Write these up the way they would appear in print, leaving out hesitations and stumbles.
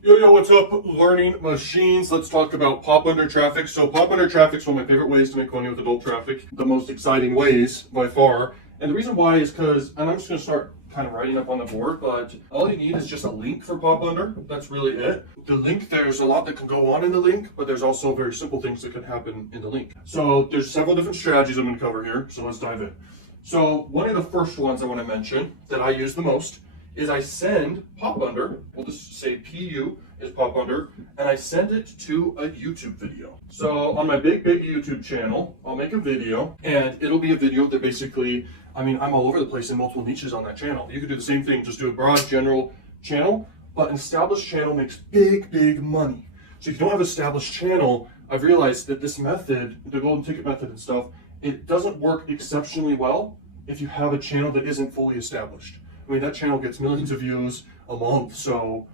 Yo, what's up, learning machines? Let's talk about Popunder traffic. So Popunder traffic is one of my favorite ways to make money with adult traffic. The most exciting ways by far. And the reason why is because, and I'm just going to start kind of writing up on the board, but all you need is just a link for Popunder. That's really it. The link, there's a lot that can go on in the link, but there's also very simple things that can happen in the link. So there's several different strategies I'm going to cover here. So let's dive in. So one of the first ones I want to mention that I use the most is I send Popunder, we'll just say PU is Popunder, and I send it to a YouTube video. So on my big YouTube channel, I'll make a video, and it'll be a video that basically, I'm all over the place in multiple niches on that channel. You could do the same thing, just do a broad general channel, but an established channel makes big money. So if you don't have an established channel, I've realized that this method, the golden ticket method and stuff, it doesn't work exceptionally well if you have a channel that isn't fully established. That channel gets millions of views a month, so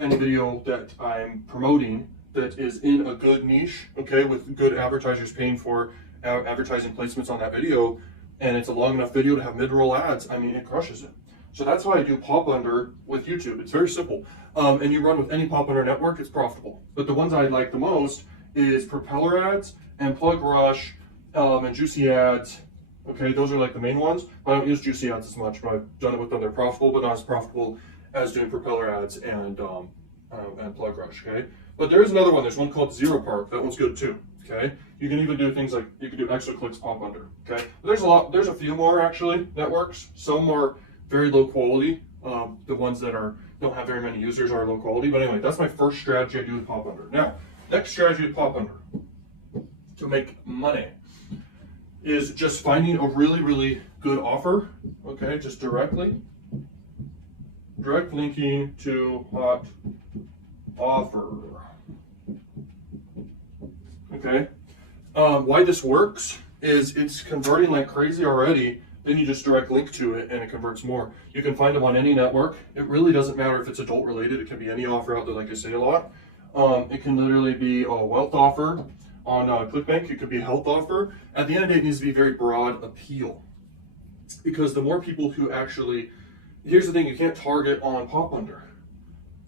any video that I'm promoting that is in a good niche, okay, with good advertisers paying for advertising placements on that video, and it's a long enough video to have mid-roll ads, it crushes it. So that's why I do Popunder with YouTube. It's very simple. And you run with any Popunder network, it's profitable. But the ones I like the most is Propeller ads and Plug Rush and Juicy ads. Okay, those are like the main ones. I don't use Juicy ads as much, but I've done it with them. They're profitable, but not as profitable as doing Propeller ads and Plug Rush, okay? But there is another one. There's one called Zero Park. That one's good too, okay? You can even do things like, you can do extra clicks Popunder, okay? But there's a few more actually networks. Some are very low quality. The ones that don't have very many users are low quality. But anyway, that's my first strategy I do with Popunder. Now, next strategy with Popunder to make money is just finding a really good offer, okay, just direct linking to hot offer, okay. Why this works is it's converting like crazy already, then you just direct link to it and it converts more. You can find them on any network. It really doesn't matter if it's adult related, it can be any offer out there like I say a lot. It can literally be a wealth offer. On ClickBank, it could be a health offer. At the end of the day, it needs to be very broad appeal. Because the more people who actually, here's the thing, you can't target on Popunder.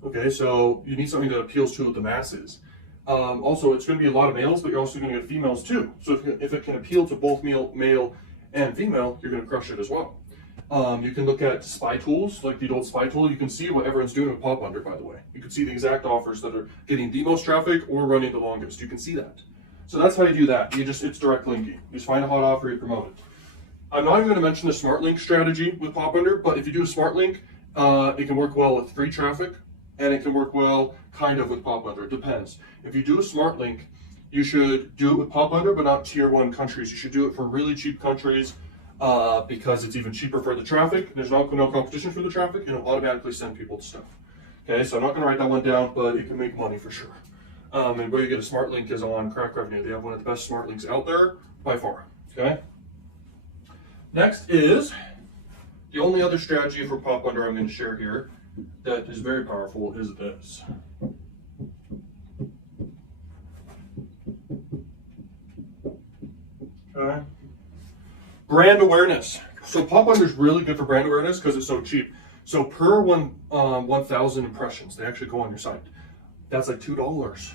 Okay, so you need something that appeals to the masses. Also, it's going to be a lot of males, but you're also going to get females too. So if it can appeal to both male and female, you're going to crush it as well. You can look at spy tools, like the adult spy tool. You can see what everyone's doing with Popunder, by the way. You can see the exact offers that are getting the most traffic or running the longest. You can see that. So that's how you do that. It's direct linking. You just find a hot offer, you promote it. I'm not even going to mention the smart link strategy with Popunder, but if you do a smart link, it can work well with free traffic, and it can work well kind of with Popunder. It depends. If you do a smart link, you should do it with Popunder, but not tier 1 countries. You should do it for really cheap countries because it's even cheaper for the traffic. There's no competition for the traffic, and it'll automatically send people to stuff. Okay, so I'm not going to write that one down, but it can make money for sure. And where you get a smart link is on Crack Revenue. They have one of the best smart links out there by far. Okay. Next is the only other strategy for Popunder I'm going to share here that is very powerful is this. Okay. Brand awareness. So Popunder is really good for brand awareness because it's so cheap. So per 1,000 impressions, they actually go on your site. That's like $2.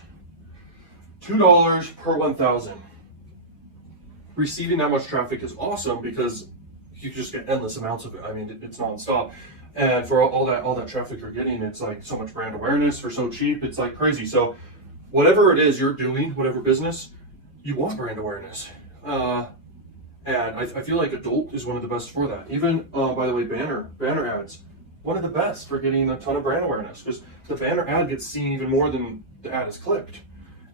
$2 per 1,000. Receiving that much traffic is awesome because you just get endless amounts of it. It's nonstop. And for all that traffic you're getting, it's like so much brand awareness for so cheap. It's like crazy. So whatever it is you're doing, whatever business, you want brand awareness. And I feel like adult is one of the best for that. Even, by the way, banner ads, one of the best for getting a ton of brand awareness because the banner ad gets seen even more than the ad is clicked.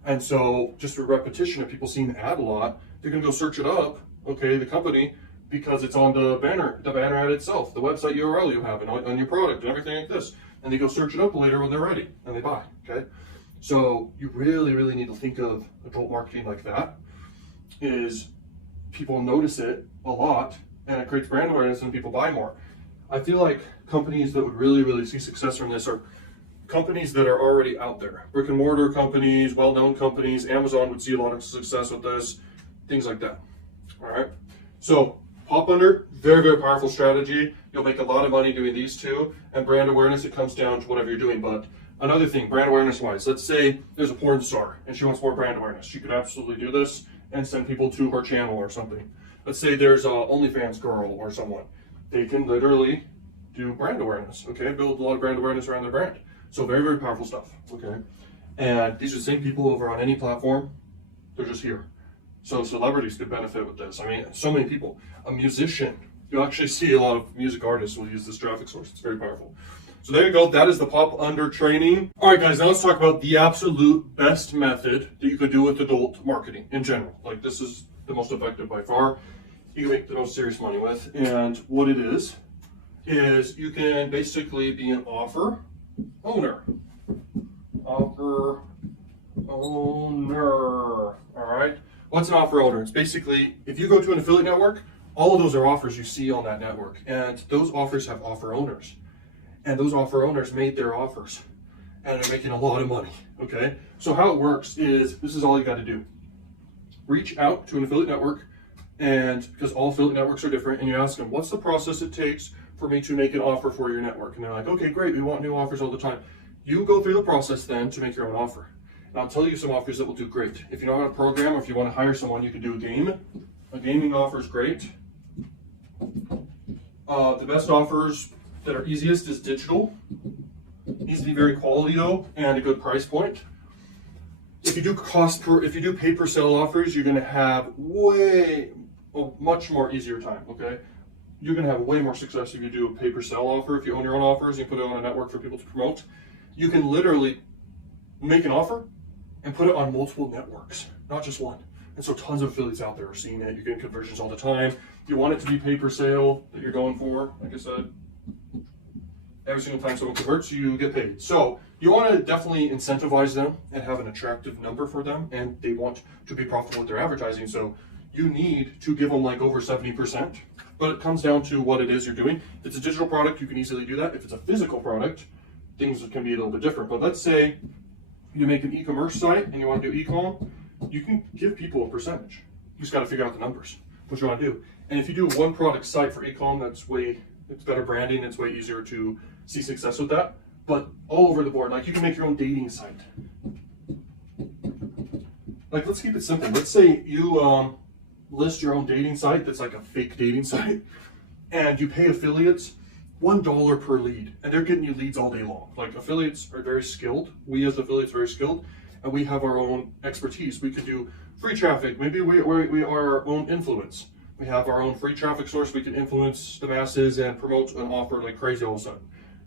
And so just for repetition of people seeing the ad a lot, they're going to go search it up, okay, the company, because it's on the banner ad itself, the website URL you have, and on your product and everything like this. And they go search it up later when they're ready and they buy, okay? So you really need to think of adult marketing like that. Is people notice it a lot and it creates brand awareness and people buy more. I feel like companies that would really see success from this are companies that are already out there. Brick and mortar companies, well-known companies. Amazon would see a lot of success with this, things like that. All right. So Popunder, very powerful strategy. You'll make a lot of money doing these two. And brand awareness, it comes down to whatever you're doing. But Another thing, brand awareness wise, let's say there's a porn star and she wants more brand awareness. She could absolutely do this and send people to her channel or something. Let's say there's a OnlyFans girl or someone. They can literally do brand awareness, okay? Build a lot of brand awareness around their brand. So very, very powerful stuff, okay? And these are the same people over on any platform. They're just here. So celebrities could benefit with this. I mean, so many people. A musician. You'll actually see a lot of music artists will use this traffic source. It's very powerful. So there you go. That is the Popunder training. All right, guys, now let's talk about the absolute best method that you could do with adult marketing in general. Like, this is the most effective by far. You can make the most serious money with. And what it is you can basically be an offer owner. Offer owner. All right. What's an offer owner? It's basically, if you go to an affiliate network, all of those are offers you see on that network. And those offers have offer owners. And those offer owners made their offers. And they're making a lot of money. Okay. So how it works is, this is all you got to do. Reach out to an affiliate network, and because all affiliate networks are different, and you ask them, what's the process it takes for me to make an offer for your network? And they're like, okay, great, we want new offers all the time. You go through the process then to make your own offer. And I'll tell you some offers that will do great. If you know how to program, or if you want to hire someone, you can do a game. A gaming offer is great. The best offers that are easiest is digital. Needs to be very quality though, and a good price point. If you do pay per sale offers, you're going to have much more easier time. Okay, you're going to have way more success if you do a pay per sale offer. If you own your own offers, you put it on a network for people to promote. You can literally make an offer and put it on multiple networks, not just one. And so tons of affiliates out there are seeing it. You're getting conversions all the time. You want it to be pay per sale that you're going for, like I said. Every single time someone converts, you get paid. So you want to definitely incentivize them and have an attractive number for them, and they want to be profitable with their advertising. So you need to give them like over 70%, but it comes down to what it is you're doing. If it's a digital product, you can easily do that. If it's a physical product, things can be a little bit different. But let's say you make an e-commerce site and you want to do e-com, you can give people a percentage. You just got to figure out the numbers, what you want to do. And if you do a one product site for e-com, it's better branding, it's way easier to see success with that. But all over the board, like you can make your own dating site. Like, let's keep it simple. Let's say you list your own dating site that's like a fake dating site, and you pay affiliates $1 per lead, and they're getting you leads all day long. Like, affiliates are very skilled. We as affiliates are very skilled, and we have our own expertise. We could do free traffic. Maybe we are our own influence. We have our own free traffic source. We can influence the masses and promote an offer like crazy all of a sudden.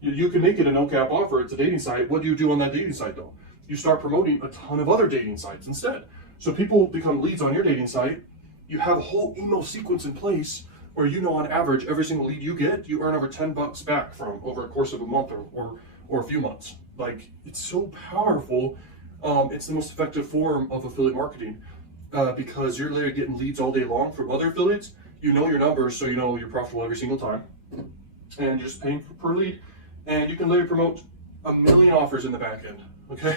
You can make it a no-cap offer. It's a dating site. What do you do on that dating site though? You start promoting a ton of other dating sites instead. So people become leads on your dating site. You have a whole email sequence in place where you know on average every single lead you get, you earn over $10 back from over a course of a month or a few months. Like, it's so powerful. It's the most effective form of affiliate marketing because you're literally getting leads all day long from other affiliates. You know your numbers, so you know you're profitable every single time, and you're just paying per lead. And you can literally promote 1 million offers in the back end, okay?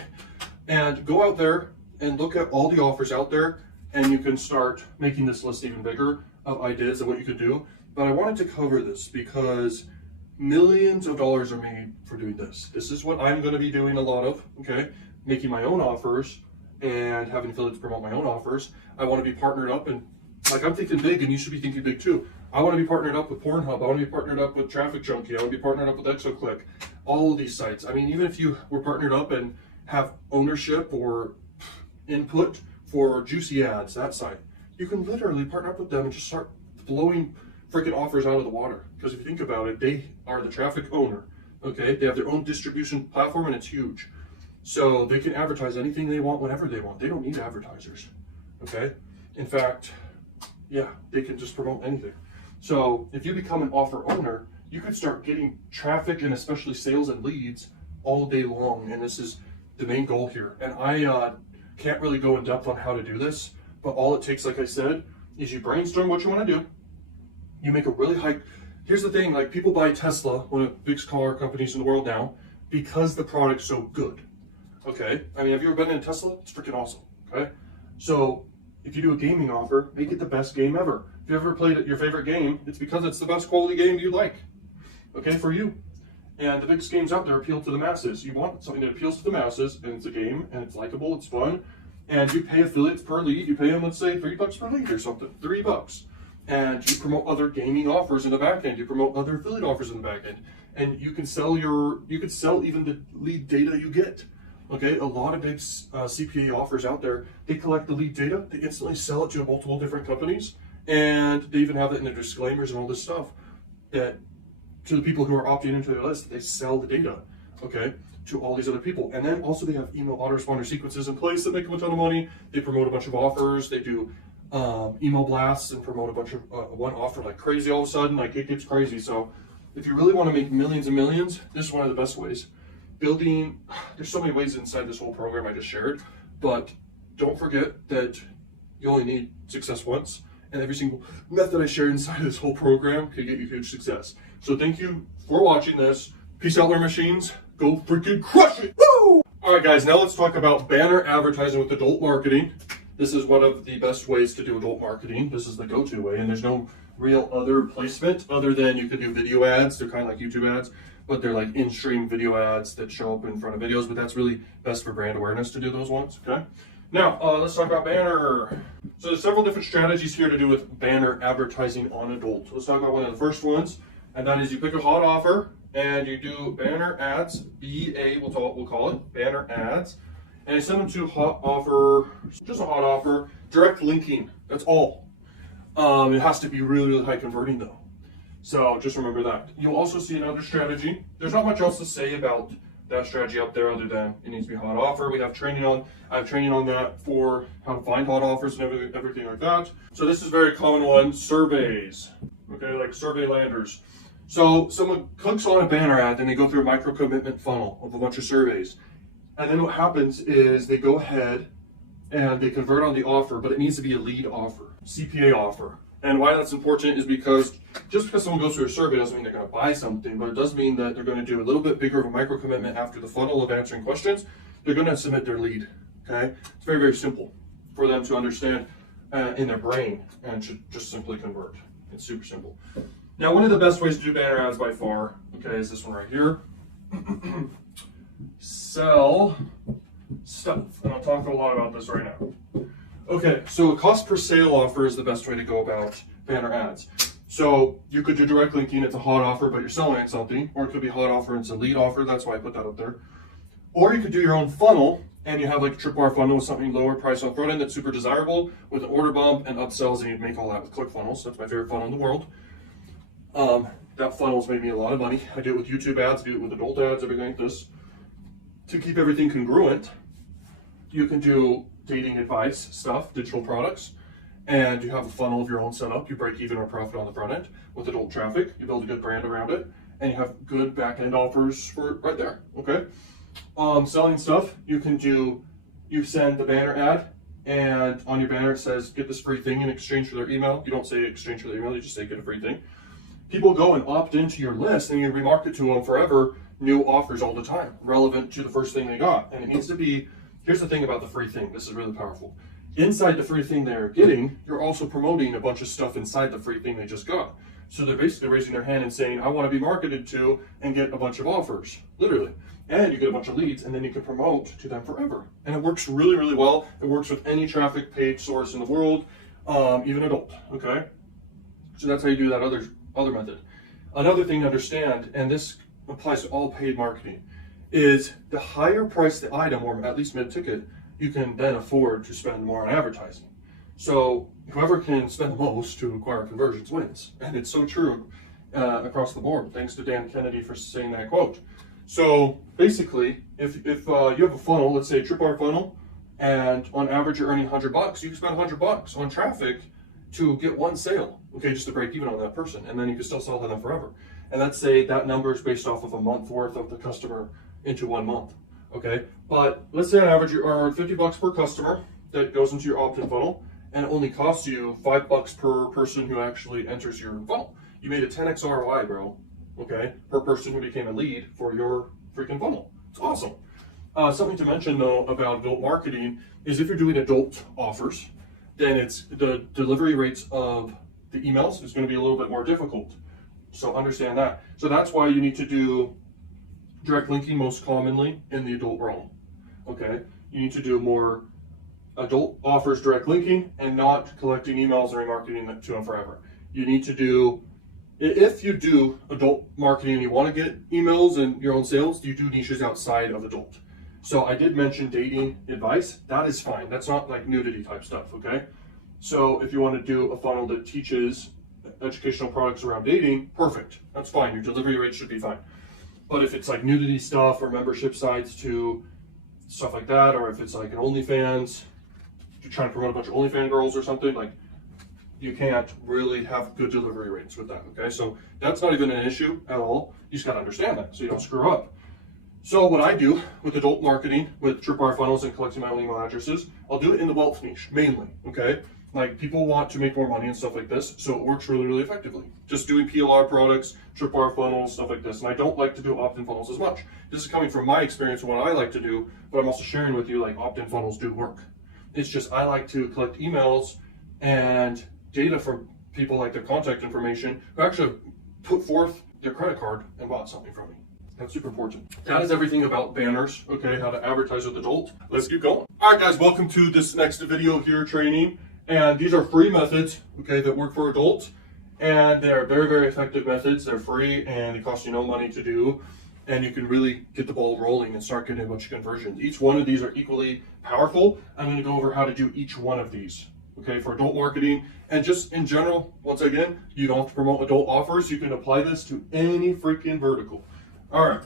And go out there and look at all the offers out there, and you can start making this list even bigger of ideas and what you could do. But I wanted to cover this because millions of dollars are made for doing this. This is what I'm going to be doing a lot of, okay? Making my own offers and having affiliates promote my own offers. I want to be partnered up, and like, I'm thinking big, and you should be thinking big too. I want to be partnered up with Pornhub. I want to be partnered up with Traffic Junkie. I want to be partnered up with ExoClick. All of these sites. I mean, even if you were partnered up and have ownership or input for Juicy Ads, that site, you can literally partner up with them and just start blowing freaking offers out of the water. Because if you think about it, they are the traffic owner. Okay, they have their own distribution platform, and it's huge. So they can advertise anything they want, whenever they want. They don't need advertisers. Okay, in fact, yeah, they can just promote anything. So if you become an offer owner, you could start getting traffic and especially sales and leads all day long. And this is the main goal here. And I can't really go in depth on how to do this, but all it takes, like I said, is you brainstorm what you want to do. You make a really high, here's the thing, like, people buy Tesla, one of the biggest car companies in the world now, because the product's so good. Okay, I mean, have you ever been in a Tesla? It's freaking awesome. Okay, so if you do a gaming offer, make it the best game ever. If you ever played your favorite game, it's because it's the best quality game you like, okay, for you. And the biggest games out there appeal to the masses. You want something that appeals to the masses, and it's a game, and it's likable, it's fun, and you pay affiliates per lead. You pay them, let's say, $3 per lead or something, $3. And you promote other gaming offers in the back end. You promote other affiliate offers in the back end, and you can sell even the lead data you get. Okay, a lot of big CPA offers out there, they collect the lead data, they instantly sell it to multiple different companies, and they even have it in their disclaimers and all this stuff that to the people who are opting into their list, they sell the data, okay, to all these other people. And then also they have email autoresponder sequences in place that make them a ton of money. They promote a bunch of offers, they do email blasts and promote a bunch of one offer like crazy all of a sudden, like it gets crazy. So if you really want to make millions and millions, this is one of the best ways. There's so many ways inside this whole program I just shared, but don't forget that you only need success once, and every single method I share inside of this whole program can get you huge success. So thank you for watching this. Peace out, Learn Machines. Go freaking crush it. Woo! All right, guys, now let's talk about banner advertising with adult marketing. This is one of the best ways to do adult marketing. This is the go-to way, and there's no real other placement other than you could do video ads. They're kind of like YouTube ads, but they're like in-stream video ads that show up in front of videos, but that's really best for brand awareness to do those ones, okay? Now, let's talk about banner. So there's several different strategies here to do with banner advertising on adult. Let's talk about one of the first ones, and that is you pick a hot offer and you do banner ads, BA, we'll call it, banner ads, and you send them to hot offer, just a hot offer, direct linking, that's all. It has to be really, really high converting though. So just remember that. You'll also see another strategy. There's not much else to say about that strategy up there other than it needs to be hot offer. I have training on that for how to find hot offers and everything like that. So this is a very common one, surveys. Okay, like survey landers. So someone clicks on a banner ad and they go through a micro commitment funnel of a bunch of surveys. And then what happens is they go ahead and they convert on the offer, but it needs to be a lead offer, CPA offer. And why that's important is because just because someone goes through a survey doesn't mean they're going to buy something, but it does mean that they're going to do a little bit bigger of a micro commitment after the funnel of answering questions. They're going to submit their lead, okay? It's very, very simple for them to understand in their brain and should just simply convert. It's super simple. Now, one of the best ways to do banner ads by far, okay, is this one right here. Sell stuff, and I'll talk a lot about this right now. Okay, so a cost per sale offer is the best way to go about banner ads. So you could do direct linking, it's a hot offer, but you're selling something, or it could be a hot offer and it's a lead offer, that's why I put that up there. Or you could do your own funnel, and you have like a tripwire funnel with something lower price on front end that's super desirable, with an order bump and upsells, and you make all that with ClickFunnels. That's my favorite funnel in the world. That funnel's made me a lot of money. I do it with YouTube ads, I do it with adult ads, everything like this. To keep everything congruent, you can do dating advice stuff, digital products, and you have a funnel of your own set up. You break even or profit on the front end with adult traffic. You build a good brand around it, and you have good back end offers for it right there. Okay. Selling stuff, you send the banner ad, and on your banner it says get this free thing in exchange for their email. You don't say exchange for their email, you just say get a free thing. People go and opt into your list, and you remarket to them forever new offers all the time, relevant to the first thing they got. And it needs to be. Here's the thing about the free thing. This is really powerful. Inside the free thing they're getting, you're also promoting a bunch of stuff inside the free thing they just got. So they're basically raising their hand and saying, I want to be marketed to and get a bunch of offers, literally. And you get a bunch of leads, and then you can promote to them forever. And it works really, really well. It works with any traffic page source in the world, even adult, okay? So that's how you do that other method. Another thing to understand, and this applies to all paid marketing, is the higher price the item, or at least mid-ticket, you can then afford to spend more on advertising. So whoever can spend the most to acquire conversions wins. And it's so true across the board. Thanks to Dan Kennedy for saying that quote. So basically, if you have a funnel, let's say a tripwire funnel, and on average you're earning $100, you can spend $100 on traffic to get one sale, okay, just to break even on that person, and then you can still sell to them forever. And let's say that number is based off of a month worth of the customer into 1 month, okay? But let's say on average you earn $50 per customer that goes into your opt-in funnel, and it only costs you $5 per person who actually enters your funnel. You made a 10x ROI, bro, okay, per person who became a lead for your freaking funnel. It's awesome. Something to mention though about adult marketing is if you're doing adult offers, then it's the delivery rates of the emails is going to be a little bit more difficult. So understand that. So that's why you need to do direct linking most commonly in the adult realm. Okay, you need to do more adult offers direct linking and not collecting emails and remarketing them to them forever. You need to do, if you do adult marketing and you want to get emails and your own sales, you do niches outside of adult. So I did mention dating advice. That is fine. That's not like nudity type stuff, okay? So if you want to do a funnel that teaches educational products around dating, perfect. That's fine. Your delivery rate should be fine. But if it's like nudity stuff or membership sites to stuff like that, or if it's like an OnlyFans, you're trying to promote a bunch of OnlyFans girls or something, like you can't really have good delivery rates with that, okay? So that's not even an issue at all. You just got to understand that so you don't screw up. So what I do with adult marketing, with Tripwire funnels and collecting my own email addresses, I'll do it in the wealth niche, mainly, okay? Like people want to make more money and stuff like this, so it works really, really effectively. Just doing PLR products, Tripwire funnels, stuff like this. And I don't like to do opt-in funnels as much. This is coming from my experience and what I like to do, but I'm also sharing with you like opt-in funnels do work. It's just I like to collect emails and data from people, like their contact information, who actually put forth their credit card and bought something from me. That's super important. That is everything about banners, okay, how to advertise with adult. Let's keep going. All right, guys, welcome to this next video here training. And these are free methods, okay, that work for adults. And they're very, very effective methods. They're free and they cost you no money to do. And you can really get the ball rolling and start getting a bunch of conversions. Each one of these are equally powerful. I'm going to go over how to do each one of these, okay, for adult marketing. And just in general, once again, you don't have to promote adult offers. You can apply this to any freaking vertical. All right,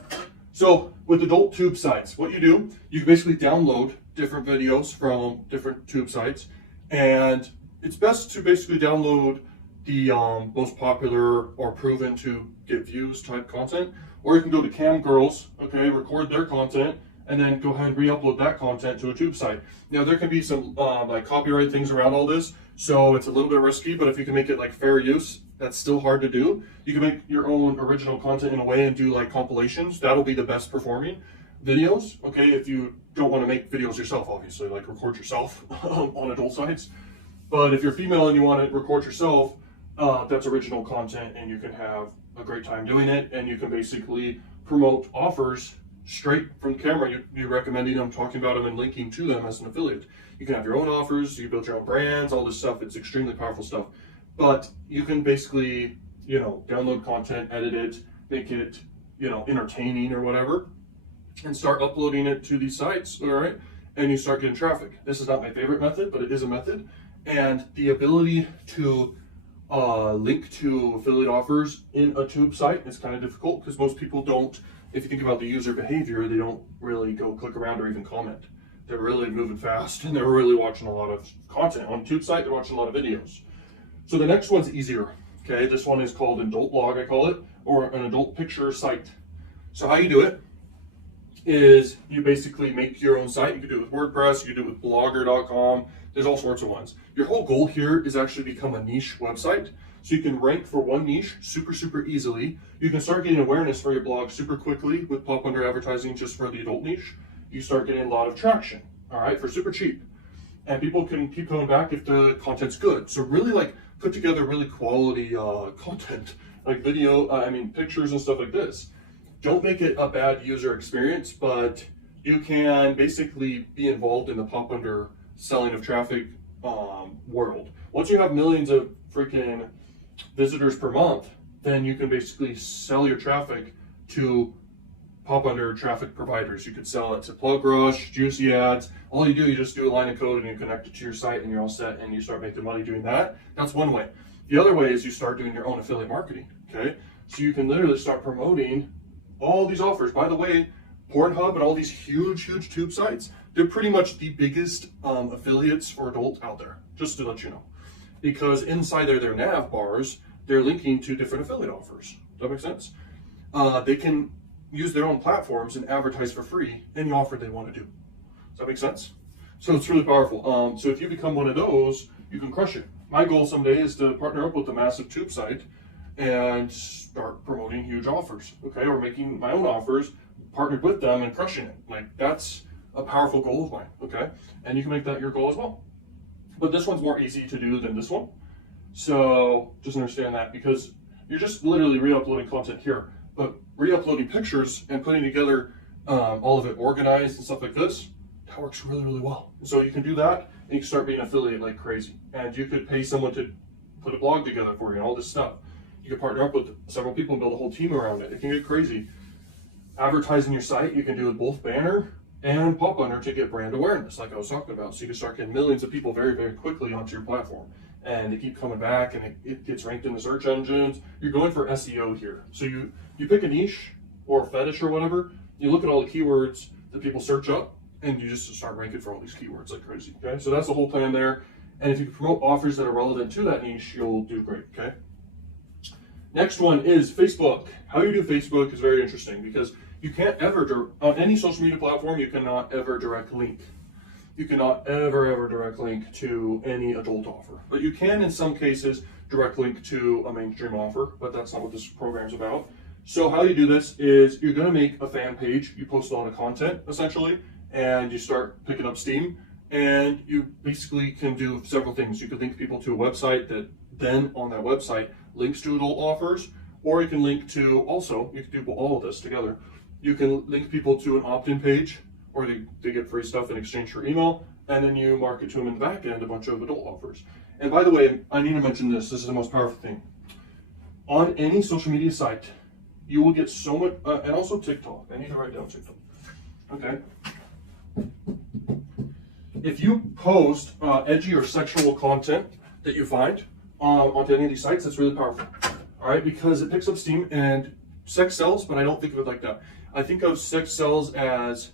so with adult tube sites, what you do, you basically download different videos from different tube sites, and it's best to basically download the most popular or proven to get views type content, or you can go to Cam Girls, okay, record their content, and then go ahead and re-upload that content to a tube site. Now there can be some like copyright things around all this, so it's a little bit risky, but if you can make it like fair use, that's still hard to do. You can make your own original content in a way and do like compilations. That'll be the best performing videos, okay, if you don't want to make videos yourself, obviously, like record yourself on adult sites. But if you're female and you want to record yourself, that's original content and you can have a great time doing it, and you can basically promote offers straight from the camera. You're recommending them, talking about them, and linking to them as an affiliate. You can have your own offers, you build your own brands, all this stuff. It's extremely powerful stuff. But you can basically, you know, download content, edit it, make it, you know, entertaining or whatever, and start uploading it to these sites, all right? And you start getting traffic. This is not my favorite method, but it is a method. And the ability to link to affiliate offers in a tube site is kind of difficult because most people don't, if you think about the user behavior, they don't really go click around or even comment. They're really moving fast and they're really watching a lot of content. On a tube site, they're watching a lot of videos. So the next one's easier, okay? This one is called Adult Blog, I call it, or an adult picture site. So how you do it is you basically make your own site. You can do it with WordPress, you can do it with blogger.com. There's all sorts of ones. Your whole goal here is actually become a niche website. So you can rank for one niche super, super easily. You can start getting awareness for your blog super quickly with Popunder advertising just for the adult niche. You start getting a lot of traction, all right, for super cheap. And people can keep coming back if the content's good. So really like put together really quality content, like video, pictures and stuff like this. Don't make it a bad user experience, but you can basically be involved in the Popunder selling of traffic world. Once you have millions of freaking visitors per month, then you can basically sell your traffic to Popunder traffic providers. You could sell it to PlugRush, Juicy Ads. All you do, you just do a line of code and you connect it to your site and you're all set and you start making money doing that. That's one way. The other way is you start doing your own affiliate marketing, okay? So you can literally start promoting all these offers. By the way, Pornhub and all these huge, huge tube sites, they're pretty much the biggest affiliates for adult out there, just to let you know. Because inside their nav bars, they're linking to different affiliate offers. Does that make sense? They can use their own platforms and advertise for free any offer they want to do. Does that make sense? So it's really powerful. So if you become one of those, you can crush it. My goal someday is to partner up with a massive tube site and start promoting huge offers, okay? Or making my own offers, partnered with them and crushing it. Like that's a powerful goal of mine, okay? And you can make that your goal as well. But this one's more easy to do than this one. So just understand that, because you're just literally re-uploading content here. But re-uploading pictures and putting together all of it organized and stuff like this, that works really, really well. So you can do that and you can start being an affiliate like crazy. And you could pay someone to put a blog together for you and all this stuff. You could partner up with several people and build a whole team around it. It can get crazy. Advertising your site, you can do with both banner and Popunder to get brand awareness, like I was talking about. So you can start getting millions of people very, very quickly onto your platform. And they keep coming back and it gets ranked in the search engines. You're going for SEO here. So you pick a niche or a fetish or whatever, you look at all the keywords that people search up, and you just start ranking for all these keywords like crazy, okay? So that's the whole plan there. And if you promote offers that are relevant to that niche, you'll do great, okay? Next one is Facebook. How you do Facebook is very interesting because you can't ever, on any social media platform, you cannot ever direct link. You cannot ever direct link to any adult offer. But you can, in some cases, direct link to a mainstream offer, but that's not what this program's about. So how you do this is you're gonna make a fan page, you post a lot of content, essentially, and you start picking up steam, and you basically can do several things. You could link people to a website that then on that website links to adult offers, or you can link to, also, you can do all of this together. You can link people to an opt-in page, or they get free stuff in exchange for email, and then you market to them in the back end a bunch of adult offers. And by the way, I need to mention this is the most powerful thing. On any social media site, you will get so much, and also TikTok. I need to write down TikTok. Okay. If you post edgy or sexual content that you find onto any of these sites, that's really powerful. All right, because it picks up steam and sex sells, but I don't think of it like that. I think of sex sells as,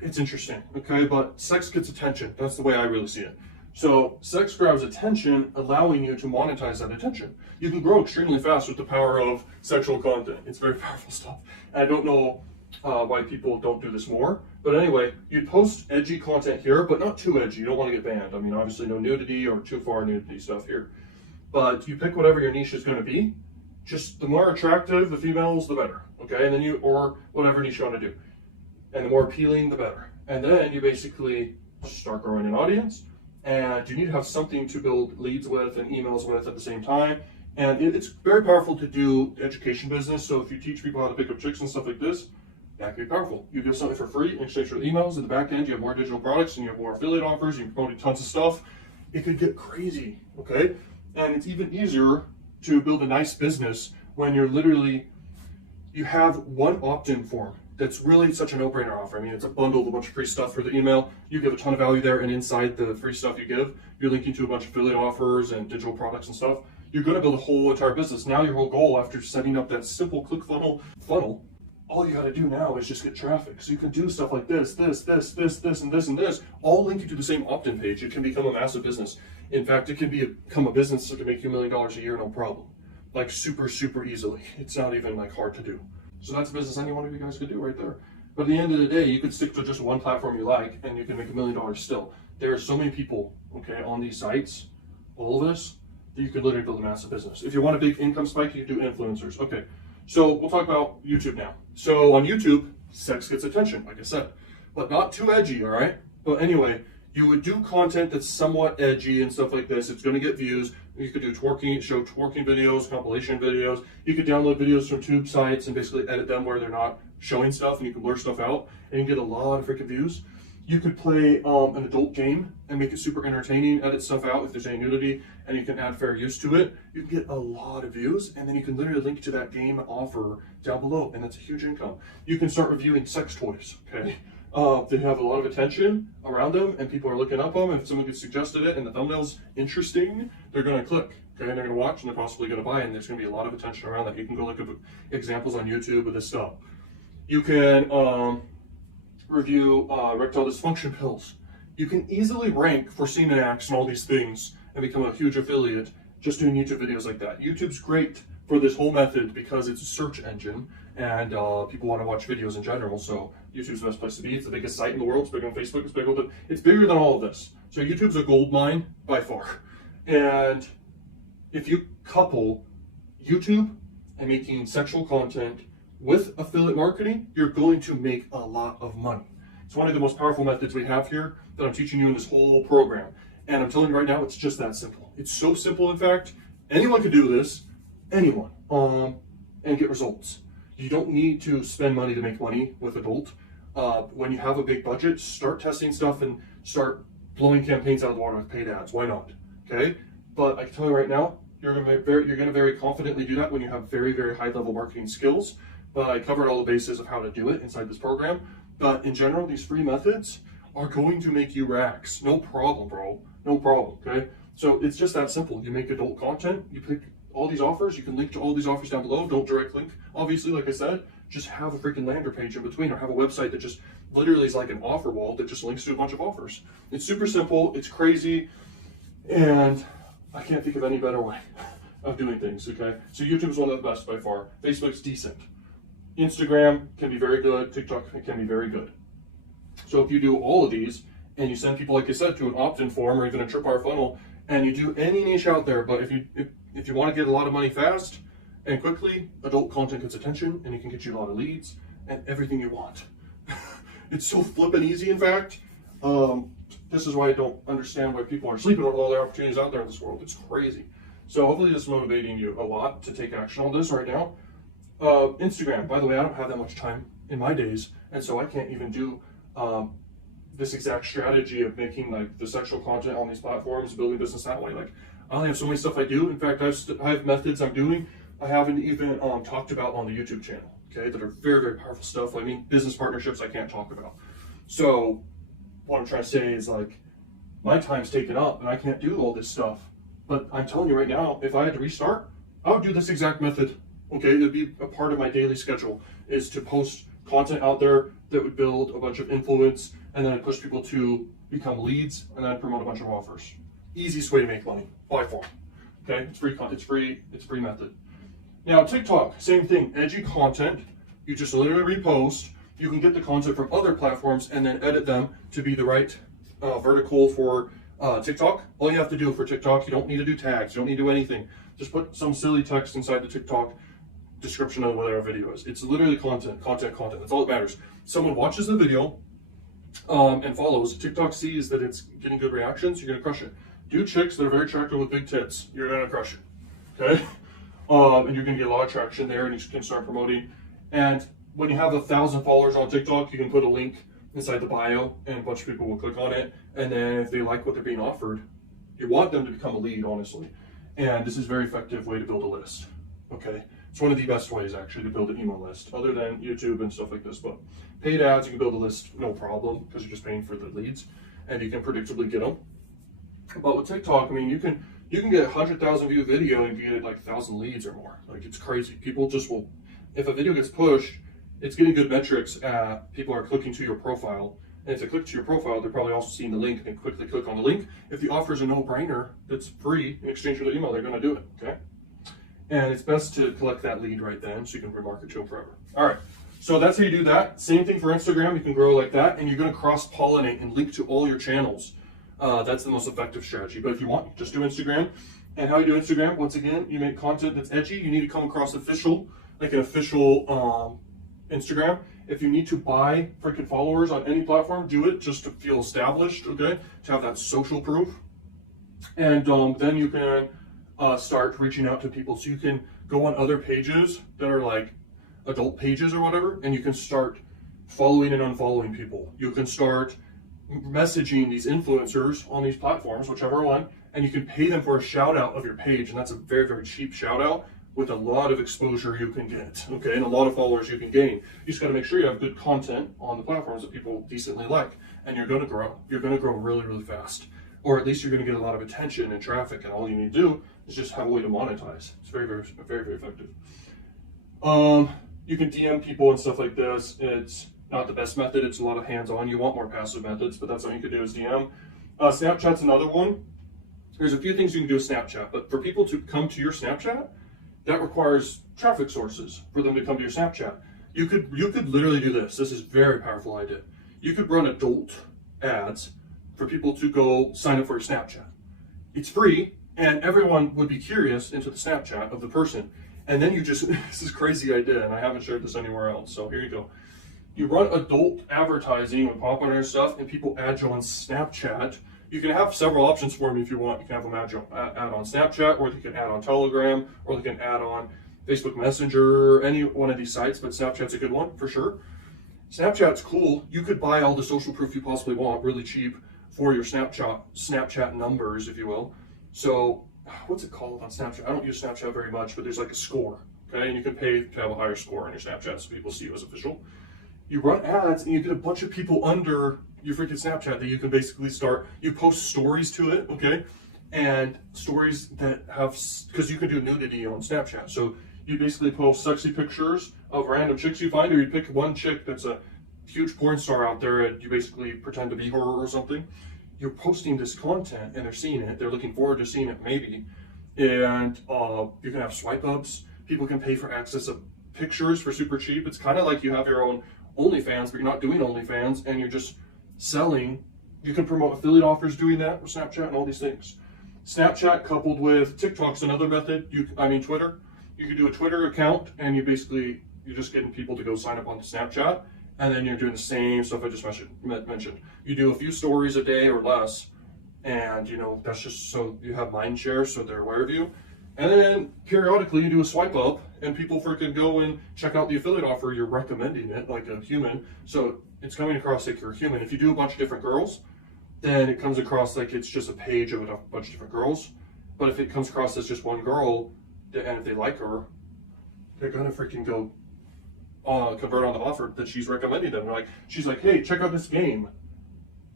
it's interesting, okay, but sex gets attention. That's the way I really see it. So sex grabs attention, allowing you to monetize that attention. You can grow extremely fast with the power of sexual content. It's very powerful stuff. And I don't know why people don't do this more. But anyway, you post edgy content here, but not too edgy. You don't want to get banned. I mean, obviously no nudity or too far nudity stuff here. But you pick whatever your niche is going to be. Just the more attractive the females, the better. Okay, and then or whatever niche you want to do. And the more appealing, the better. And then you basically start growing an audience. And you need to have something to build leads with and emails with at the same time. And it's very powerful to do education business. So if you teach people how to pick up chicks and stuff like this, that can be powerful. You give something for free in exchange for emails. At the back end, you have more digital products and you have more affiliate offers. You're promoting tons of stuff. It could get crazy, okay? And it's even easier to build a nice business when you're literally, you have one opt-in form. That's really such a no-brainer offer. I mean, it's a bundle of a bunch of free stuff for the email. You give a ton of value there, and inside the free stuff you give, you're linking to a bunch of affiliate offers and digital products and stuff. You're going to build a whole entire business. Now your whole goal after setting up that simple ClickFunnels funnel, all you got to do now is just get traffic. So you can do stuff like this, and this, all linking to the same opt-in page. It can become a massive business. In fact, it can become a business that can make you $1 million a year, no problem. Like super easily. It's not even like hard to do. So that's a business any one of you guys could do right there. But at the end of the day, you could stick to just one platform you like and you can make $1 million still. There are so many people, okay, on these sites, all of this, that you could literally build a massive business. If you want a big income spike, you can do influencers. Okay, so we'll talk about YouTube now. So on YouTube, sex gets attention, like I said, but not too edgy, all right? But anyway, you would do content that's somewhat edgy and stuff like this. It's going to get views. You could do twerking, show twerking videos, compilation videos. You could download videos from tube sites and basically edit them where they're not showing stuff, and you can blur stuff out and you get a lot of freaking views. You could play an adult game and make it super entertaining, edit stuff out if there's any nudity, and you can add fair use to it. You can get a lot of views, and then you can literally link to that game offer down below, and that's a huge income. You can start reviewing sex toys, okay? They have a lot of attention around them and people are looking up them. If someone gets suggested it and the thumbnail's interesting, they're going to click, okay, and they're going to watch and they're possibly going to buy, and there's going to be a lot of attention around that. You can go look at examples on YouTube of this stuff. You can review erectile dysfunction pills. You can easily rank for semen acts and all these things and become a huge affiliate just doing YouTube videos like that. YouTube's great for this whole method because it's a search engine and people want to watch videos in general, so YouTube's the best place to be. It's the biggest site in the world. It's bigger than Facebook. It's bigger than all of this. So YouTube's a gold mine by far. And if you couple YouTube and making sexual content with affiliate marketing, you're going to make a lot of money. It's one of the most powerful methods we have here that I'm teaching you in this whole program. And I'm telling you right now, it's just that simple. It's so simple, in fact. Anyone can do this, anyone, and get results. You don't need to spend money to make money with adult. When you have a big budget, start testing stuff and start blowing campaigns out of the water with paid ads. Why not? Okay. But I can tell you right now, you're going to very confidently do that when you have very, very high level marketing skills. But I covered all the bases of how to do it inside this program. But in general, these free methods are going to make you racks. No problem, bro. No problem. Okay. So it's just that simple. You make adult content, you pick all these offers, you can link to all these offers down below. Don't direct link, obviously, like I said, just have a freaking lander page in between, or have a website that just literally is like an offer wall that just links to a bunch of offers. It's super simple, it's crazy, and I can't think of any better way of doing things, okay? So YouTube is one of the best by far. Facebook's decent. Instagram can be very good, TikTok can be very good. So if you do all of these, and you send people, like I said, to an opt-in form or even a tripwire funnel, and you do any niche out there, but if you want to get a lot of money fast and quickly, adult content gets attention and it can get you a lot of leads and everything you want. It's so flippin' easy, in fact. This is why I don't understand why people are sleeping on all their opportunities out there in this world. It's crazy. So hopefully this is motivating you a lot to take action on this right now. Instagram, by the way, I don't have that much time in my days, and so I can't even do this exact strategy of making like the sexual content on these platforms, building business that way. Like, I only have so many stuff I do. In fact, I have methods I'm doing I haven't even talked about on the YouTube channel, okay, that are very, very powerful stuff. I mean, business partnerships I can't talk about. So what I'm trying to say is, like, my time's taken up and I can't do all this stuff. But I'm telling you right now, if I had to restart, I would do this exact method, okay? It'd be a part of my daily schedule, is to post content out there that would build a bunch of influence, and then I'd push people to become leads, and then I'd promote a bunch of offers. Easiest way to make money, by far. Okay, it's free content, it's free method. Now TikTok, same thing, edgy content. You just literally repost. You can get the content from other platforms and then edit them to be the right vertical for TikTok. All you have to do for TikTok, you don't need to do tags, you don't need to do anything. Just put some silly text inside the TikTok description of whatever video is. It's literally content. That's all that matters. Someone watches the video and follows. TikTok sees that it's getting good reactions, you're gonna crush it. Do chicks that are very attractive with big tits, you're gonna crush it, okay? And you're gonna get a lot of traction there, and you can start promoting. And when you have 1,000 followers on TikTok, you can put a link inside the bio, and a bunch of people will click on it. And then if they like what they're being offered, you want them to become a lead, honestly. And this is a very effective way to build a list, okay? It's one of the best ways, actually, to build an email list, other than YouTube and stuff like this. But paid ads, you can build a list, no problem, because you're just paying for the leads, and you can predictably get them. But with TikTok, I mean, you can get 100,000 view video and you can get like 1,000 leads or more. Like, it's crazy. People just will, if a video gets pushed, it's getting good metrics. People are clicking to your profile. And if they click to your profile, they're probably also seeing the link and quickly click on the link. If the offer is a no-brainer that's free in exchange for their email, they're going to do it, okay? And it's best to collect that lead right then so you can remarket to them forever. All right, so that's how you do that. Same thing for Instagram. You can grow like that, and you're going to cross-pollinate and link to all your channels. That's the most effective strategy. But if you want, just do Instagram. And how you do Instagram, once again, you make content that's edgy. You need to come across official, like an official Instagram. If you need to buy freaking followers on any platform, do it just to feel established, okay? To have that social proof. And then you can start reaching out to people. So you can go on other pages that are like adult pages or whatever, and you can start following and unfollowing people. You can start messaging these influencers on these platforms, whichever one, and you can pay them for a shout out of your page. And that's a very, very cheap shout out with a lot of exposure you can get, okay, and a lot of followers you can gain. You just got to make sure you have good content on the platforms that people decently like, and you're going to grow. You're going to grow really, really fast, or at least you're going to get a lot of attention and traffic, and all you need to do is just have a way to monetize. It's very, very, very, very effective. You can DM people and stuff like this. It's not the best method. It's a lot of hands-on. You want more passive methods, but that's what you could do is DM. Snapchat's another one. There's a few things you can do with Snapchat, but for people to come to your Snapchat, that requires traffic sources for them to come to your Snapchat. You could literally do this. This is a very powerful idea. You could run adult ads for people to go sign up for your Snapchat. It's free, and everyone would be curious into the Snapchat of the person. And then you just, this is a crazy idea, and I haven't shared this anywhere else, so here you go. You run adult advertising with Popunder and stuff, and people add you on Snapchat. You can have several options for them if you want. You can have them add on Snapchat, or they can add on Telegram, or they can add on Facebook Messenger, any one of these sites, but Snapchat's a good one for sure. Snapchat's cool. You could buy all the social proof you possibly want really cheap for your Snapchat numbers, if you will. So what's it called on Snapchat? I don't use Snapchat very much, but there's like a score, okay? And you can pay to have a higher score on your Snapchat so people see you as official. You run ads and you get a bunch of people under your freaking Snapchat that you can basically start, you post stories to it, okay? And stories that have, because you can do nudity on Snapchat. So you basically post sexy pictures of random chicks you find, or you pick one chick that's a huge porn star out there and you basically pretend to be her or something. You're posting this content and they're seeing it. They're looking forward to seeing it maybe. And you can have swipe ups. People can pay for access of pictures for super cheap. It's kind of like you have your own OnlyFans, but you're not doing OnlyFans and you're just selling. You can promote affiliate offers doing that with Snapchat and all these things. Snapchat coupled with TikTok's another method. Twitter. You can do a Twitter account and you're just getting people to go sign up onto Snapchat. And then you're doing the same stuff I just mentioned. You do a few stories a day or less. And that's just so you have mind share, so they're aware of you. And then periodically you do a swipe up and people freaking go and check out the affiliate offer. You're recommending it like a human. So it's coming across like you're a human. If you do a bunch of different girls, then it comes across like it's just a page of a bunch of different girls. But if it comes across as just one girl, and if they like her, they're gonna freaking go convert on the offer that she's recommending them. She's like, hey, check out this game.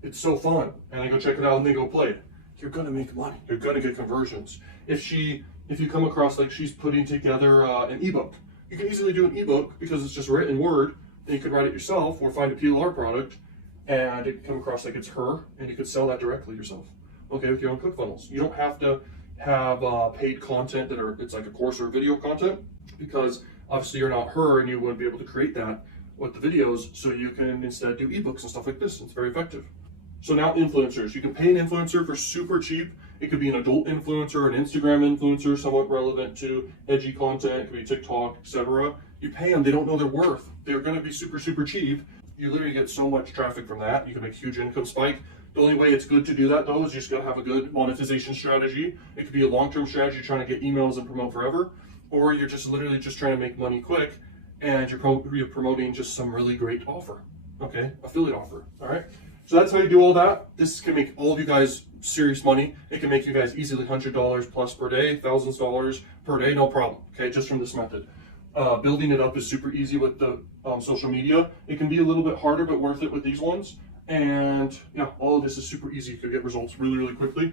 It's so fun. And they go check it out and they go play it. You're gonna make money. You're gonna get conversions. If you come across like she's putting together an ebook, you can easily do an ebook because it's just written word, and you can write it yourself or find a PLR product and it can come across like it's her and you could sell that directly yourself. Okay, with your own ClickFunnels. You don't have to have paid content it's like a course or video content, because obviously you're not her and you wouldn't be able to create that with the videos, so you can instead do ebooks and stuff like this. It's very effective. So now influencers. You can pay an influencer for super cheap. It could be an adult influencer, an Instagram influencer, somewhat relevant to edgy content. It could be TikTok, etc. You pay them, they don't know their worth. They're gonna be super, super cheap. You literally get so much traffic from that. You can make a huge income spike. The only way it's good to do that though is you just gotta have a good monetization strategy. It could be a long-term strategy trying to get emails and promote forever, or you're just literally just trying to make money quick and you're promoting just some really great offer, okay? Affiliate offer, all right? So that's how you do all that. This can make all of you guys serious money. It can make you guys easily $100 plus per day, thousands of dollars per day, no problem, okay? Just from this method. Building it up is super easy with the social media. It can be a little bit harder, but worth it with these ones. And yeah, all of this is super easy. You can get results really, really quickly.